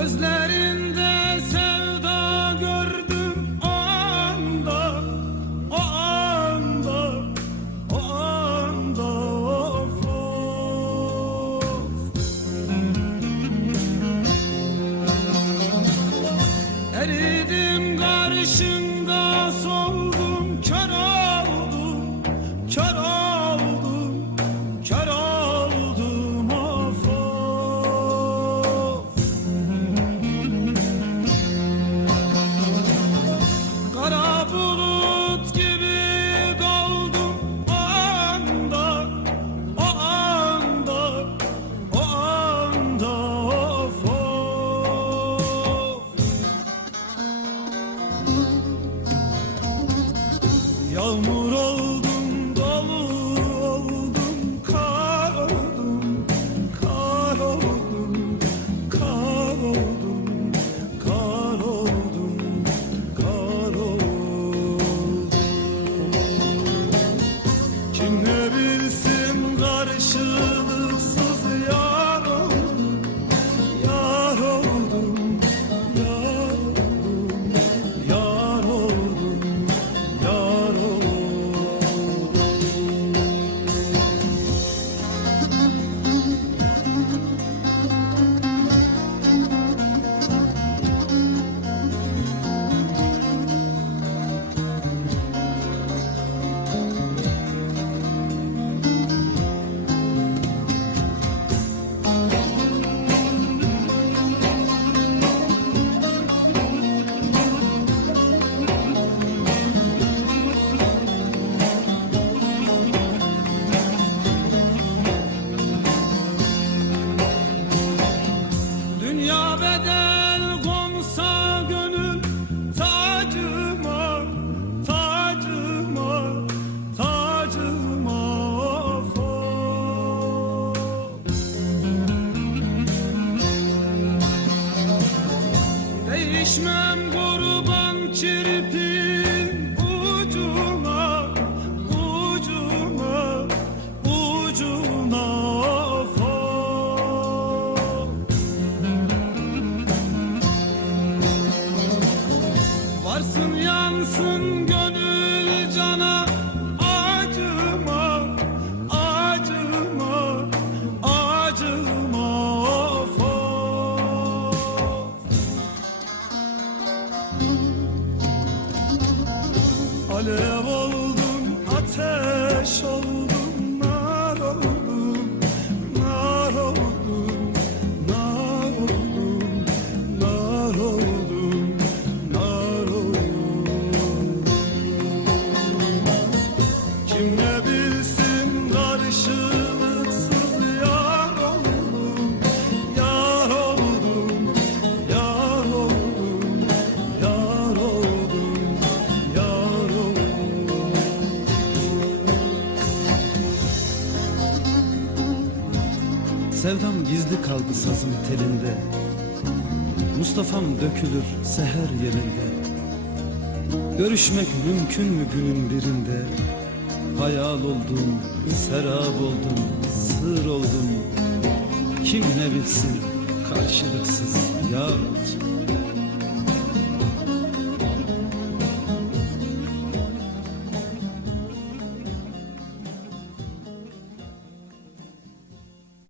Gözlerinde sevda gördüm o anda O anda O anda of, of. Eridim Yağmur Düşmem kurban kirpin ucuna Ucuna, ucuna fa. Varsın yansın Alev oldun ateş oldun. Sevdam gizli kaldı sazın telinde. Mustafa'm dökülür seher yerinde. Görüşmek mümkün mü günün birinde? Hayal oldum, serap oldum, sır oldum. Kim ne bilsin karşılıksız yar oldum